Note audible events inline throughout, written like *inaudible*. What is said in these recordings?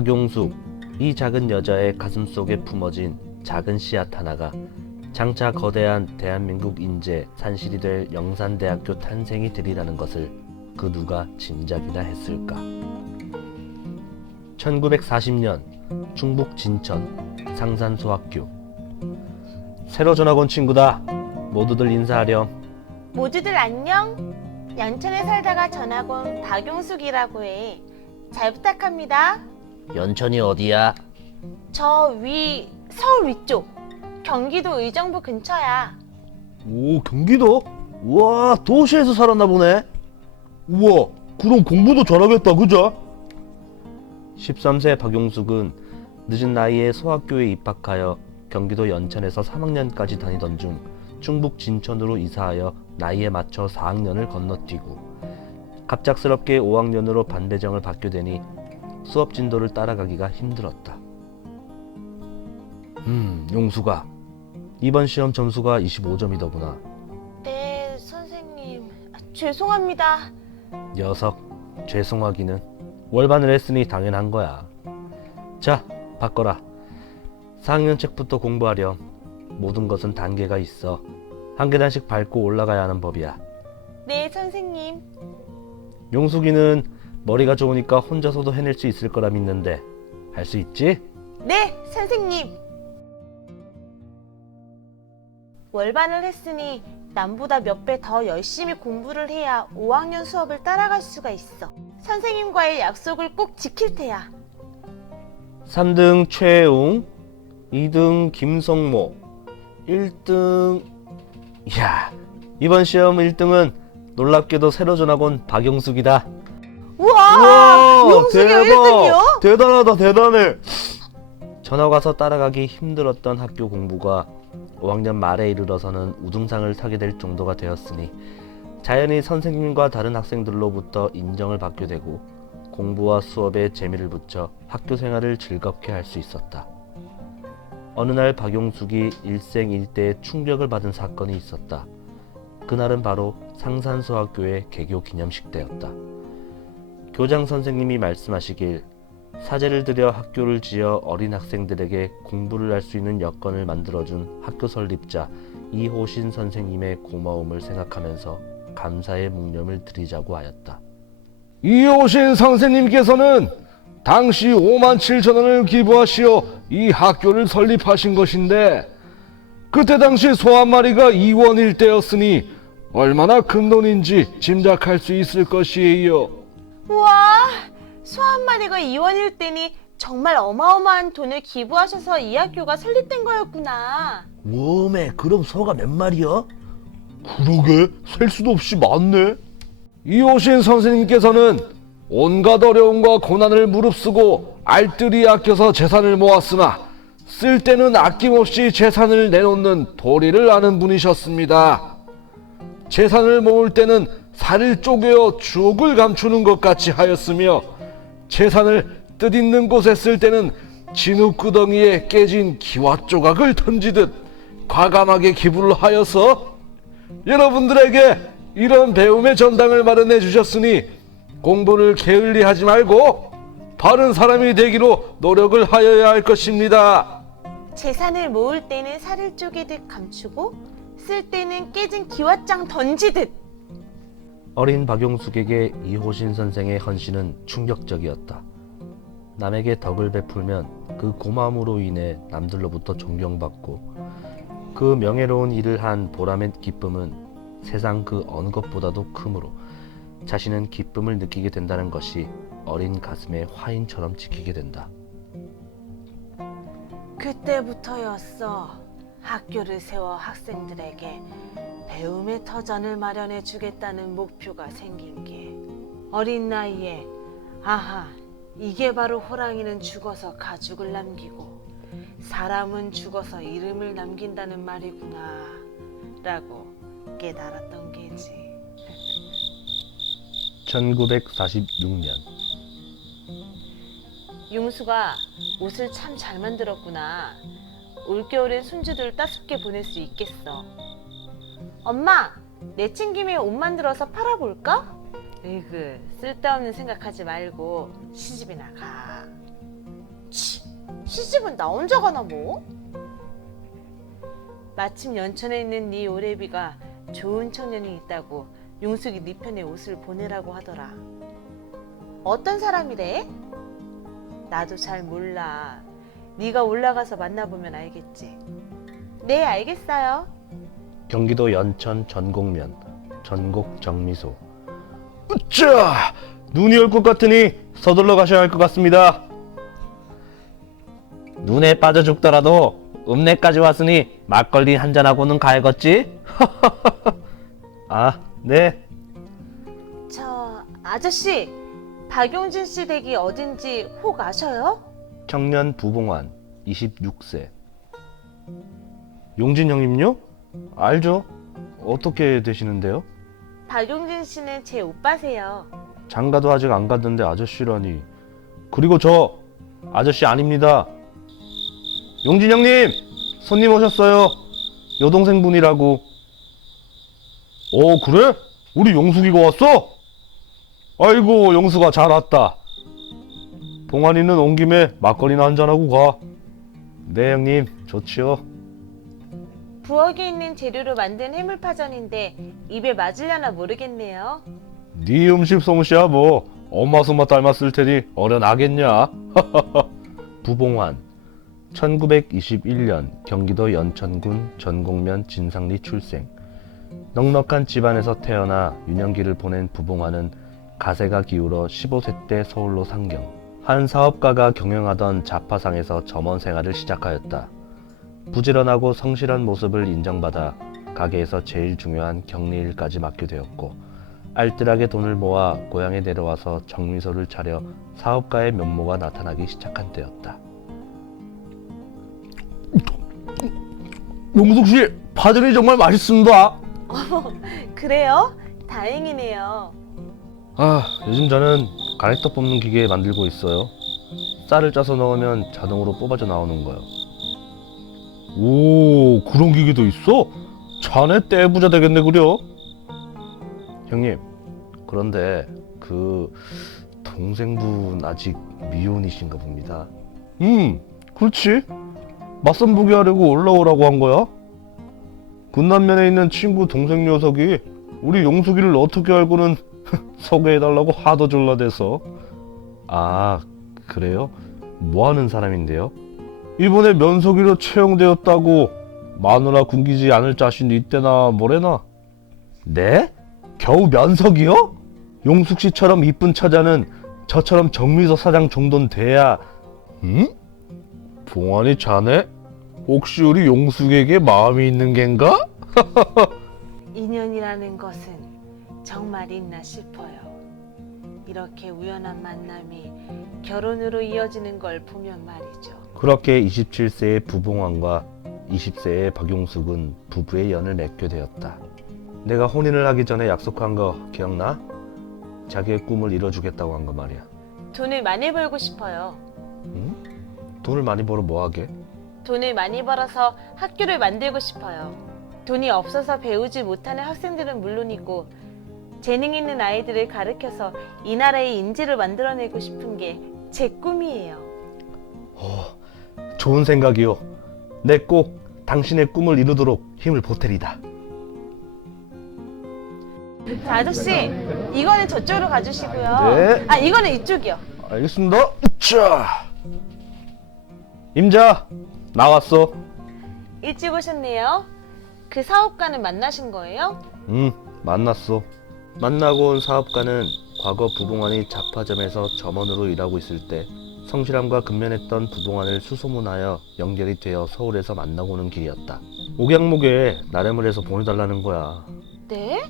박용숙 이 작은 여자의 가슴 속에 품어진 작은 씨앗 하나가 장차 거대한 대한민국 인재 산실이 될 영산대학교 탄생이 되리라는 것을 그 누가 짐작이나 했을까? 1940년 충북 진천 상산소학교 새로 전학 온 친구다. 모두들 인사하렴. 모두들 안녕. 연천에 살다가 전학 온 박용숙이라고 해. 잘 부탁합니다. 연천이 어디야? 저 위 서울 위쪽 경기도 의정부 근처야. 오 경기도? 우와 도시에서 살았나 보네. 우와 그럼 공부도 잘하겠다 그죠? 13세 박용숙은 늦은 나이에 소학교에 입학하여 경기도 연천에서 3학년까지 다니던 중 충북 진천으로 이사하여 나이에 맞춰 4학년을 건너뛰고 갑작스럽게 5학년으로 반배정을 받게 되니 수업 진도를 따라가기가 힘들었다. 음, 용수가 이번 시험 점수가 25점이더구나. 네, 선생님. 아, 죄송합니다. 녀석, 죄송하기는 월반을 했으니 당연한 거야. 자, 바꿔라. 4학년 책부터 공부하렴. 모든 것은 단계가 있어. 한 계단씩 밟고 올라가야 하는 법이야. 네, 선생님. 용숙이는 머리가 좋으니까 혼자서도 해낼 수 있을 거라 믿는데 할 수 있지? 네, 선생님. 월반을 했으니 남보다 몇 배 더 열심히 공부를 해야 5학년 수업을 따라갈 수가 있어. 선생님과의 약속을 꼭 지킬 테야. 3등 최웅, 2등 김성모, 1등 야 이번 시험 1등은 놀랍게도 새로 전학 온 박용숙이다. 우와, 용숙이 1등이요? 대단하다 대단해. 전학 와서 따라가기 힘들었던 학교 공부가 5학년 말에 이르러서는 우등상을 타게 될 정도가 되었으니 자연히 선생님과 다른 학생들로부터 인정을 받게 되고 공부와 수업에 재미를 붙여 학교 생활을 즐겁게 할 수 있었다. 어느 날 박용숙이 일생 일대에 충격을 받은 사건이 있었다. 그날은 바로 상산소학교의 개교 기념식 때였다. 교장 선생님이 말씀하시길 사제를 들여 학교를 지어 어린 학생들에게 공부를 할 수 있는 여건을 만들어준 학교 설립자 이호신 선생님의 고마움을 생각하면서 감사의 묵념을 드리자고 하였다. 이호신 선생님께서는 당시 5만 7천 원을 기부하시어 이 학교를 설립하신 것인데 그때 당시 소 한 마리가 2원일 때였으니 얼마나 큰 돈인지 짐작할 수 있을 것이에요. 우와, 소 한 마리가 2원일 때니 정말 어마어마한 돈을 기부하셔서 이 학교가 설립된 거였구나. 웜에 그럼 소가 몇 마리야? 그러게 셀 수도 없이 많네. 이호신 선생님께서는 온갖 어려움과 고난을 무릅쓰고 알뜰히 아껴서 재산을 모았으나 쓸 때는 아낌없이 재산을 내놓는 도리를 아는 분이셨습니다. 재산을 모을 때는 살을 쪼개어 주옥을 감추는 것 같이 하였으며 재산을 뜻있는 곳에 쓸 때는 진흙구덩이에 깨진 기와 조각을 던지듯 과감하게 기부를 하여서 여러분들에게 이런 배움의 전당을 마련해 주셨으니 공부를 게을리하지 말고 바른 사람이 되기로 노력을 하여야 할 것입니다. 재산을 모을 때는 살을 쪼개듯 감추고 쓸 때는 깨진 기왓장 던지듯 어린 박용숙에게 이호신 선생의 헌신은 충격적이었다. 남에게 덕을 베풀면 그 고마움으로 인해 남들로부터 존경받고 그 명예로운 일을 한 보람의 기쁨은 세상 그 어느 것보다도 크므로 자신은 기쁨을 느끼게 된다는 것이 어린 가슴에 화인처럼 지키게 된다. 그때부터였어. 학교를 세워 학생들에게 배움의 터전을 마련해 주겠다는 목표가 생긴 게 어린 나이에 아하 이게 바로 호랑이는 죽어서 가죽을 남기고 사람은 죽어서 이름을 남긴다는 말이구나 라고 깨달았던 게지. 1946년 용수가 옷을 참 잘 만들었구나. 올겨울엔 손주들 따숩게 보낼 수 있겠어. 엄마, 내친 김에 옷 만들어서 팔아볼까? 으그, 쓸데없는 생각하지 말고 시집이 나 가. 시집은 나 혼자 가나 뭐? 마침 연천에 있는 네 오래비가 좋은 청년이 있다고 용숙이 네 편에 옷을 보내라고 하더라. 어떤 사람이래? 나도 잘 몰라. 네가 올라가서 만나보면 알겠지. 네, 알겠어요. 경기도 연천 전곡면 전곡 정미소 으쌰! 눈이 올 것 같으니 서둘러 가셔야 할 것 같습니다. 눈에 빠져 죽더라도 읍내까지 왔으니 막걸리 한 잔하고는 가야겠지? *laughs* 아, 네. 저 아저씨 박용진 씨 댁이 어딘지 혹 아셔요? 청년 부봉환 26세. 용진 형님요? 알죠? 어떻게 되시는데요? 박용진 씨는 제 오빠세요. 장가도 아직 안 갔는데 아저씨라니. 그리고 저 아저씨 아닙니다. 용진 형님, 손님 오셨어요. 여동생 분이라고. 어, 그래? 우리 용숙이가 왔어? 아이고, 용숙아, 잘 왔다. 봉환이는 온 김에 막걸리나 한잔하고 가. 네 형님, 좋지요. 부엌에 있는 재료로 만든 해물파전인데 입에 맞으려나 모르겠네요. 네 음식 솜씨야 뭐. 엄마 손맛 닮았을 테니 어련하겠냐? *laughs* 부봉환. 1921년 경기도 연천군 전곡면 진상리 출생. 넉넉한 집안에서 태어나 유년기를 보낸 부봉환은 가세가 기울어 15세 때 서울로 상경. 한 사업가가 경영하던 자파상에서 점원 생활을 시작하였다 부지런하고 성실한 모습을 인정받아 가게에서 제일 중요한 격리일까지 맡게 되었고 알뜰하게 돈을 모아 고향에 내려와서 정미소를 차려 사업가의 면모가 나타나기 시작한 때였다. 용숙 씨 파전이 정말 맛있습니다. 그래요? 다행이네요. 아, 요즘 저는 가래떡 뽑는 기계 만들고 있어요. 쌀을 짜서 넣으면 자동으로 뽑아져 나오는 거요. 오 그런 기계도 있어? 자네 떼부자 되겠네 그려? 형님, 그런데 그 동생분 아직 미혼이신가 봅니다. 음 그렇지. 맞선 보기 하려고 올라오라고 한 거야. 군남면에 있는 친구 동생 녀석이 우리 용숙이를 어떻게 알고는 *laughs* 소개해달라고 하도 졸라대서 아, 그래요? 뭐 하는 사람인데요? 이번에 면석이로 채용되었다고 마누라 굶기지 않을 자신 있대나 뭐래나 네? 겨우 면석이요? 용숙 씨처럼 이쁜 처자는 저처럼 정미서 사장 정도는 돼야 응? 봉환이 자네? 혹시 우리 용숙에게 마음이 있는 겐가? *laughs* 인연이라는 것은 정말 있나 싶어요. 이렇게 우연한 만남이 결혼으로 이어지는 걸 보면 말이죠. 그렇게 27세의 부봉환과 20세의 박용숙은 부부의 연을 맺게 되었다. 내가 혼인을 하기 전에 약속한 거 기억나? 자기의 꿈을 이뤄주겠다고 한 거 말이야. 돈을 많이 벌고 싶어요. 돈을 많이 벌어 뭐하게? 돈을 많이 벌어서 학교를 만들고 싶어요. 돈이 없어서 배우지 못하는 학생들은 물론이고 재능 있는 아이들을 가르쳐서 이 나라의 인재를 만들어내고 싶은 게 제 꿈이에요. 좋은 생각이요. 내 꼭 당신의 꿈을 이루도록 힘을 보태리다. 자, 아저씨, 이거는 저쪽으로 가주시고요. 네. 아, 이거는 이쪽이요. 알겠습니다. 자, 임자 나왔어. 일찍 오셨네요. 그 사업가는 만나신 거예요? 응, 만났어. 만나고 온 사업가는 과거 부봉환이 자파점에서 점원으로 일하고 있을 때 성실함과 근면했던 부봉환을 수소문하여 연결이 되어 서울에서 만나고 오는 길이었다. 옥양목에 나름을 해서 보내달라는 거야. 네?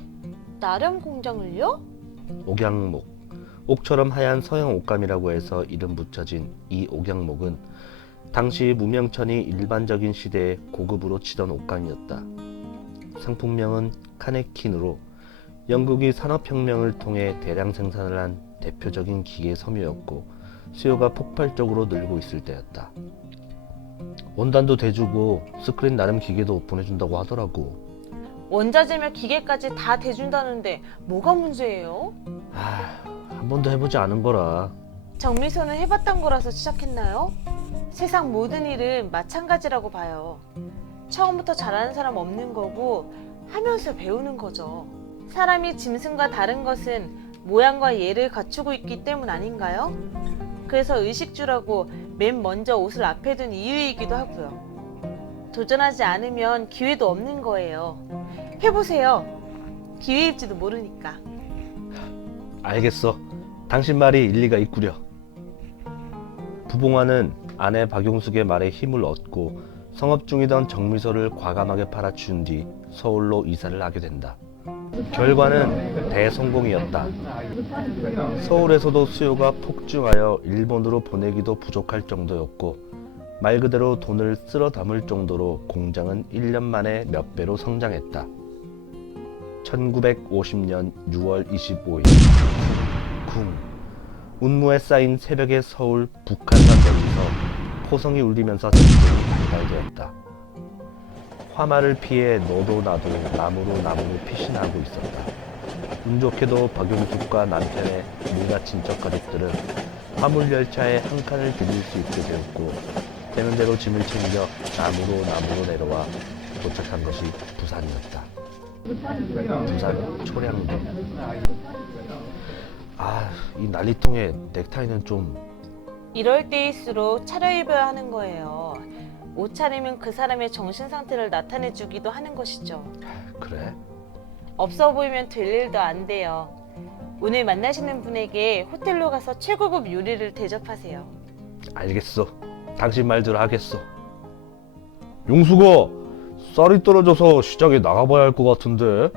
나름 공장을요? 옥양목. 옥처럼 하얀 서양 옥감이라고 해서 이름 붙여진 이 옥양목은 당시 무명천이 일반적인 시대에 고급으로 치던 옥감이었다. 상품명은 카네킨으로 영국이 산업혁명을 통해 대량 생산을 한 대표적인 기계 섬유였고 수요가 폭발적으로 늘고 있을 때였다. 원단도 대주고 스크린 나름 기계도 보내준다고 하더라고. 원자재며 기계까지 다 대준다는데 뭐가 문제예요? 아, 한 번도 해보지 않은 거라. 정미소는 해봤던 거라서 시작했나요? 세상 모든 일은 마찬가지라고 봐요. 처음부터 잘하는 사람 없는 거고 하면서 배우는 거죠. 사람이 짐승과 다른 것은 모양과 예를 갖추고 있기 때문 아닌가요? 그래서 의식주라고 맨 먼저 옷을 앞에 둔 이유이기도 하고요. 도전하지 않으면 기회도 없는 거예요. 해보세요. 기회일지도 모르니까. 알겠어. 당신 말이 일리가 있구려. 부봉화는 아내 박용숙의 말에 힘을 얻고 성업 중이던 정미소를 과감하게 팔아치운 뒤 서울로 이사를 하게 된다. 결과는 대성공이었다. 서울에서도 수요가 폭증하여 일본으로 보내기도 부족할 정도였고 말 그대로 돈을 쓸어 담을 정도로 공장은 1년 만에 몇 배로 성장했다. 1950년 6월 25일 쿵 운무에 쌓인 새벽의 서울 북한산 대에서 포성이 울리면서 전쟁이 발발되었다. 화마를 피해 너도 나도 나무로 나무로 피신하고 있었다. 운 좋게도 박용숙과 남편의 무나 친척 가족들은 화물 열차에 한 칸을 들릴 수 있게 되었고 되는 대로 짐을 챙겨 나무로 나무로 내려와 도착한 것이 부산이었다. 부산 초량도. 아, 이 난리통에 넥타이는 좀 이럴 때일수록 차려입어야 하는 거예요. 옷 차림은 그 사람의 정신 상태를 나타내 주기도 하는 것이죠. 그래? 없어 보이면 될 일도 안 돼요. 오늘 만나시는 분에게 호텔로 가서 최고급 요리를 대접하세요. 알겠어. 당신 말대로 하겠어. 용수가 쌀이 떨어져서 시장에 나가봐야 할 것 같은데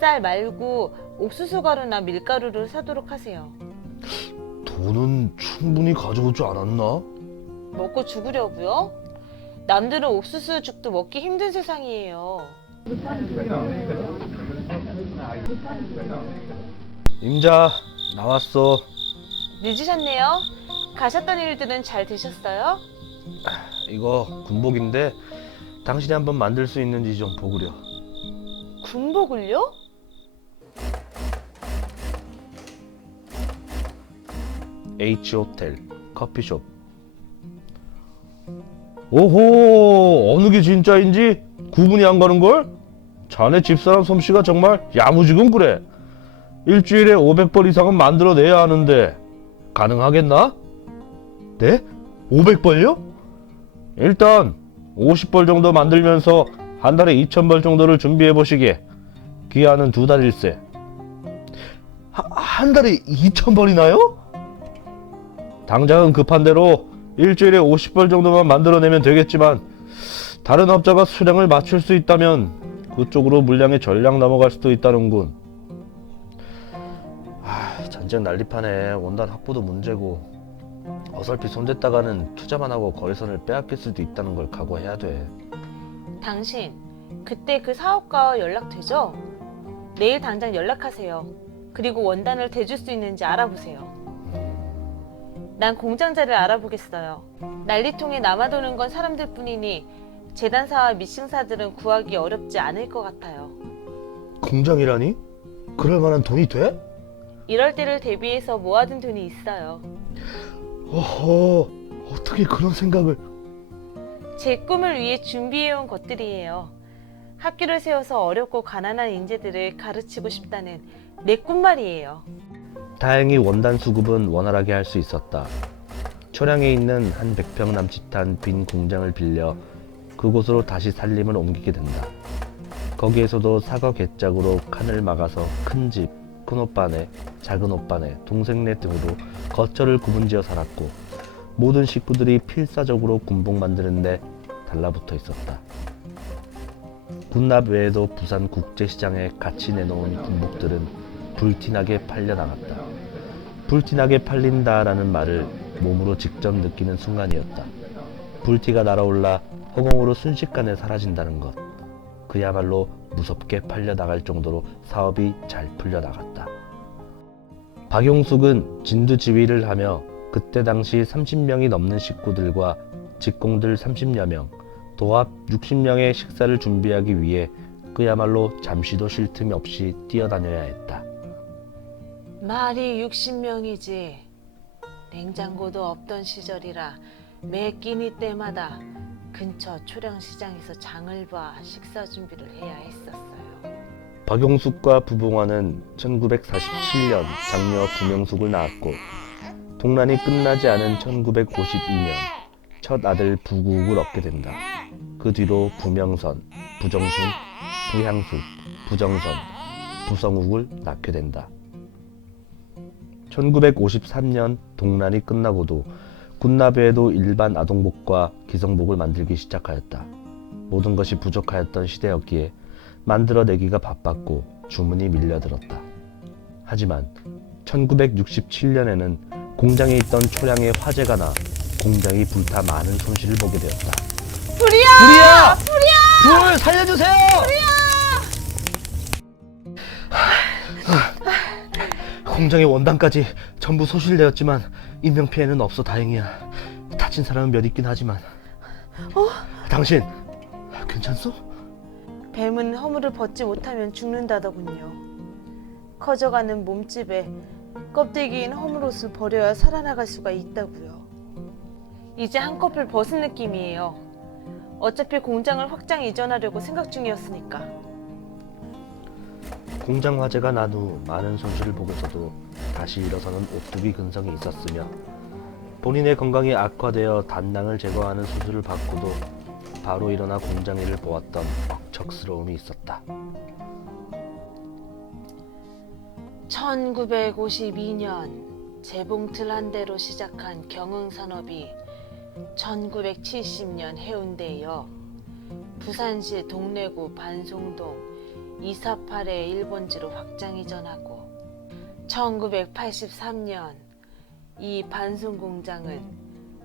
쌀 말고 옥수수 가루나 밀가루를 사도록 하세요. 돈은 충분히 가져오지 않았나? 먹고 죽으려고요? 남들은 옥수수 죽도 먹기 힘든 세상이에요. 임자 나왔어. 늦으셨네요. 가셨던 일들은 잘 되셨어요? 이거 군복인데 당신이 한번 만들 수 있는지 좀 보구려. 군복을요? H 호텔 커피숍. 오호 어느 게 진짜인지 구분이 안 가는 걸? 자네 집사람 솜씨가 정말 야무지군 그래. 일주일에 500벌 이상은 만들어내야 하는데 가능하겠나? 네? 500벌요? 일단 50벌 정도 만들면서 한 달에 2,000벌 정도를 준비해 보시게. 기한은 두 달일세. 하, 한 달에 2,000벌이나요? 당장은 급한 대로 일주일에 50벌 정도만 만들어내면 되겠지만 다른 업자가 수량을 맞출 수 있다면 그쪽으로 물량의 전량 넘어갈 수도 있다는군. 아, 전쟁 난리판에 원단 확보도 문제고 어설피 손댔다가는 투자만 하고 거래선을 빼앗길 수도 있다는 걸 각오해야 돼. 당신 그때 그 사업가와 연락되죠? 내일 당장 연락하세요. 그리고 원단을 대줄 수 있는지 알아보세요. 난 공장자를 알아보겠어요. 난리통에 남아도는 건 사람들 뿐이니 재단사와 미싱사들은 구하기 어렵지 않을 것 같아요. 공장이라니? 그럴 만한 돈이 돼? 이럴 때를 대비해서 모아둔 돈이 있어요. 어허, 어떻게 그런 생각을... 제 꿈을 위해 준비해온 것들이에요. 학교를 세워서 어렵고 가난한 인재들을 가르치고 싶다는 내 꿈 말이에요. 다행히 원단 수급은 원활하게 할 수 있었다. 초량에 있는 한 100평 남짓한 빈 공장을 빌려 그곳으로 다시 살림을 옮기게 된다. 거기에서도 사과 개짝으로 칸을 막아서 큰 집, 큰 오빠네, 작은 오빠네, 동생네 등으로 거처를 구분지어 살았고 모든 식구들이 필사적으로 군복 만드는데 달라붙어 있었다. 군납 외에도 부산 국제시장에 같이 내놓은 군복들은 불티나게 팔려 나갔다. 불티나게 팔린다라는 말을 몸으로 직접 느끼는 순간이었다. 불티가 날아올라 허공으로 순식간에 사라진다는 것. 그야말로 무섭게 팔려 나갈 정도로 사업이 잘 풀려 나갔다. 박용숙은 진두지휘를 하며 그때 당시 30명이 넘는 식구들과 직공들 30여 명, 도합 60명의 식사를 준비하기 위해 그야말로 잠시도 쉴 틈이 없이 뛰어다녀야 했다. 말이 60명이지. 냉장고도 없던 시절이라 매 끼니 때마다 근처 초량시장에서 장을 봐 식사 준비를 해야 했었어요. 박용숙과 부봉화는 1947년 장녀 부명숙을 낳았고 동란이 끝나지 않은 1952년 첫 아들 부국을 얻게 된다. 그 뒤로 부명선, 부정순, 부향숙, 부정선, 부성욱을 낳게 된다. 1953년 동란이 끝나고도 군나베에도 일반 아동복과 기성복을 만들기 시작하였다. 모든 것이 부족하였던 시대였기에 만들어내기가 바빴고 주문이 밀려들었다. 하지만 1967년에는 공장에 있던 초량에 화재가 나 공장이 불타 많은 손실을 보게 되었다. 불이야! 불이야! 불 살려주세요! 공장의 원단까지 전부 소실되었지만 인명 피해는 없어 다행이야. 다친 사람은 몇 있긴 하지만. 당신 괜찮소? 뱀은 허물을 벗지 못하면 죽는다더군요. 커져가는 몸집에 껍데기인 허물 옷을 버려야 살아나갈 수가 있다고요. 이제 한꺼풀 벗은 느낌이에요. 어차피 공장을 확장 이전하려고 생각 중이었으니까. 공장 화재가 난 후 많은 손실을 보고서도 다시 일어서는 오뚜기 근성이 있었으며 본인의 건강이 악화되어 단낭을 제거하는 수술을 받고도 바로 일어나 공장 일을 보았던 억척스러움이 있었다. 1952년 재봉틀 한 대로 시작한 경흥 산업이 1970년 해운대여 부산시 동래구 반송동 248의 일본지로 확장 이전하고 1983년 이 반송 공장은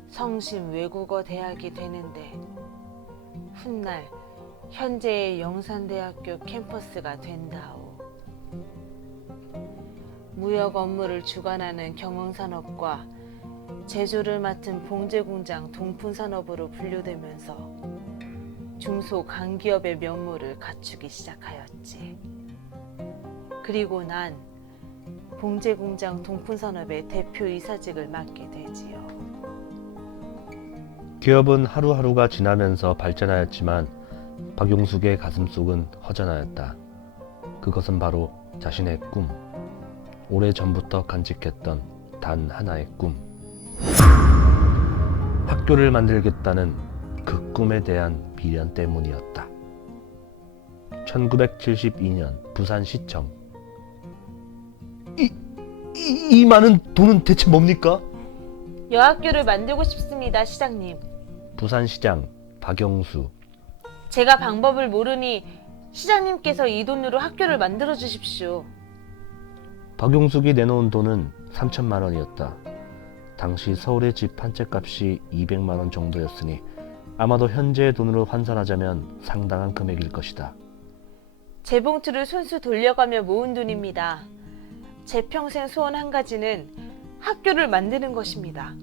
성심 외국어 대학이 되는데 훗날 현재의 영산대학교 캠퍼스가 된다오. 무역 업무를 주관하는 경영산업과 제조를 맡은 봉제공장 동푼산업으로 분류되면서 중소강기업의 면모를 갖추기 시작하였지. 그리고 난 봉제공장 동푼산업의 대표이사직을 맡게 되지요. 기업은 하루하루가 지나면서 발전하였지만 박용숙의 가슴속은 허전하였다. 그것은 바로 자신의 꿈. 오래 전부터 간직했던 단 하나의 꿈. 학교를 만들겠다는 그 꿈에 대한 미련 때문이었다. 1972년 부산시청. 이, 이, 이 많은 돈은 대체 뭡니까? 여학교를 만들고 싶습니다, 시장님. 부산시장 박영수. 제가 방법을 모르니 시장님께서 이 돈으로 학교를 만들어 주십시오. 박용숙이 내놓은 돈은 3천만 원이었다. 당시 서울의 집 한 채 값이 200만 원 정도였으니 아마도 현재의 돈으로 환산하자면 상당한 금액일 것이다. 제 봉투를 손수 돌려가며 모은 돈입니다. 제 평생 소원 한 가지는 학교를 만드는 것입니다.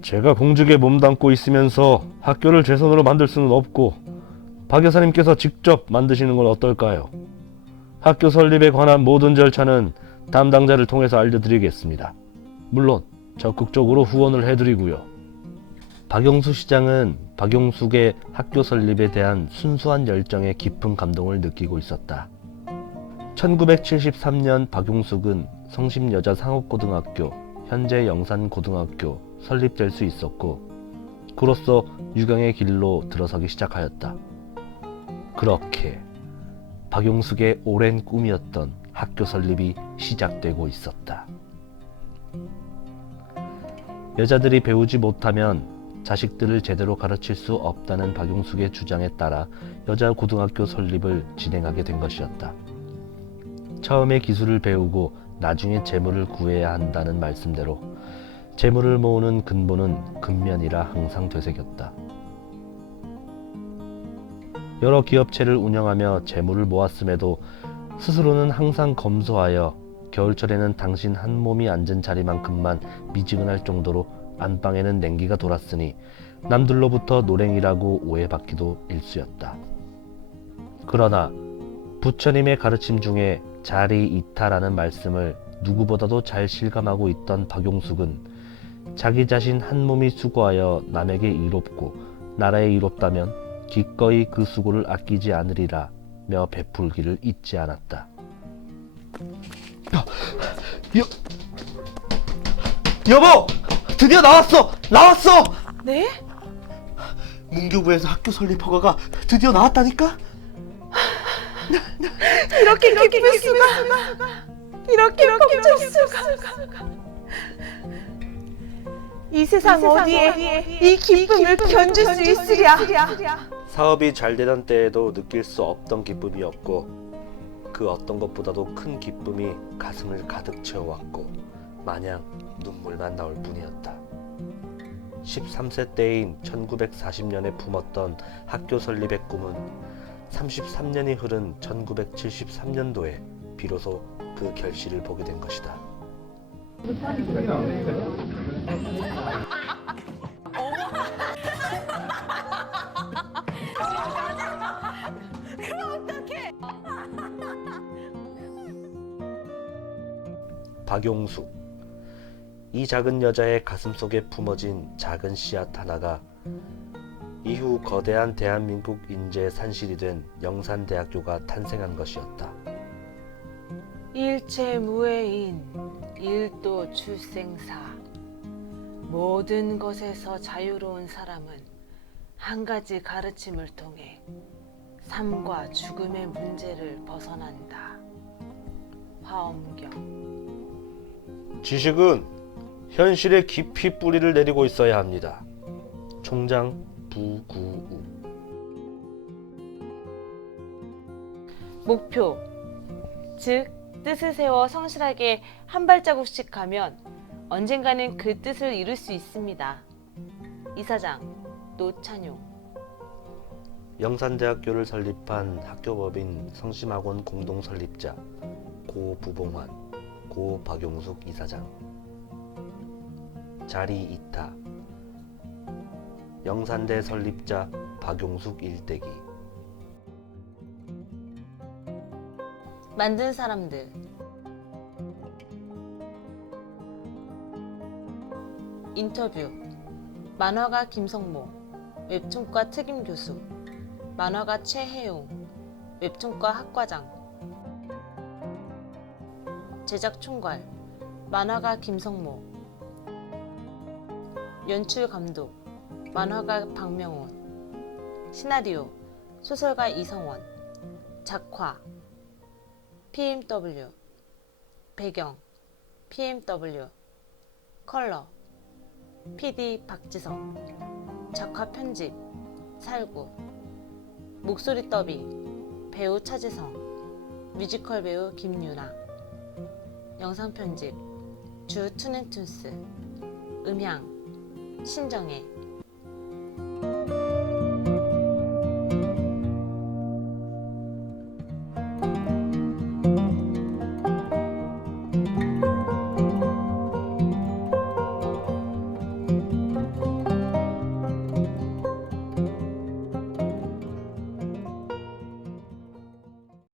제가 공직에 몸담고 있으면서 학교를 제 손으로 만들 수는 없고 박 여사님께서 직접 만드시는 건 어떨까요? 학교 설립에 관한 모든 절차는 담당자를 통해서 알려드리겠습니다. 물론 적극적으로 후원을 해드리고요. 박용수 시장은 박용숙의 학교 설립에 대한 순수한 열정에 깊은 감동을 느끼고 있었다. 1973년 박용숙은 성심여자 상업고등학교, 현재 영산고등학교 설립될 수 있었고, 그로써 유경의 길로 들어서기 시작하였다. 그렇게 박용숙의 오랜 꿈이었던 학교 설립이 시작되고 있었다. 여자들이 배우지 못하면 자식들을 제대로 가르칠 수 없다는 박용숙의 주장에 따라 여자 고등학교 설립을 진행하게 된 것이었다. 처음에 기술을 배우고 나중에 재물을 구해야 한다는 말씀대로 재물을 모으는 근본은 근면이라 항상 되새겼다. 여러 기업체를 운영하며 재물을 모았음에도 스스로는 항상 검소하여 겨울철에는 당신 한 몸이 앉은 자리만큼만 미지근할 정도로 안방에는 냉기가 돌았으니 남들로부터 노랭이라고 오해받기도 일쑤였다. 그러나 부처님의 가르침 중에 자리 이타라는 말씀을 누구보다도 잘 실감하고 있던 박용숙은 자기 자신 한 몸이 수고하여 남에게 이롭고 나라에 이롭다면 기꺼이 그 수고를 아끼지 않으리라 며 베풀기를 잊지 않았다. 여 여보 드디어 나왔어! 나왔어! 네? 문교부에서 학교 설립 허가가 드디어 나왔다니까? 이렇게 기쁠 수가? 이렇게 멈출 수가? 이 세상 어디에 이 기쁨을 견줄 수 있으랴? 사업이 잘 되던 때에도 느낄 수 없던 기쁨이었고 그 어떤 것보다도 큰 기쁨이 가슴을 가득 채워왔고 마냥 눈물만 나올 뿐이었다. 13세 때인 1940년에 품었던 학교 설립의 꿈은 33년이 흐른 1973년도에 비로소 그 결실을 보게 된 것이다. 박용숙 이 작은 여자의 가슴 속에 품어진 작은 씨앗 하나가 이후 거대한 대한민국 인재 산실이 된 영산대학교가 탄생한 것이었다. 일체 무해인 일도 출생사 모든 것에서 자유로운 사람은 한 가지 가르침을 통해 삶과 죽음의 문제를 벗어난다. 화엄경 지식은 현실에 깊이 뿌리를 내리고 있어야 합니다. 총장 부구우 목표 즉 뜻을 세워 성실하게 한 발자국씩 가면 언젠가는 그 뜻을 이룰 수 있습니다. 이사장 노찬용 영산대학교를 설립한 학교법인 성심학원 공동 설립자 고 부봉환, 고 박용숙 이사장. 자리 이타. 영산대 설립자 박용숙 일대기. 만든 사람들. 인터뷰. 만화가 김성모. 웹툰과 특임 교수. 만화가 최혜용. 웹툰과 학과장. 제작 총괄. 만화가 김성모 연출 감독 만화가 박명훈 시나리오 소설가 이성원 작화 PMW 배경 PMW 컬러 PD 박지성 작화 편집 살구 목소리 더빙 배우 차지성 뮤지컬 배우 김유나 영상 편집 주 투넨툰스 음향 신정혜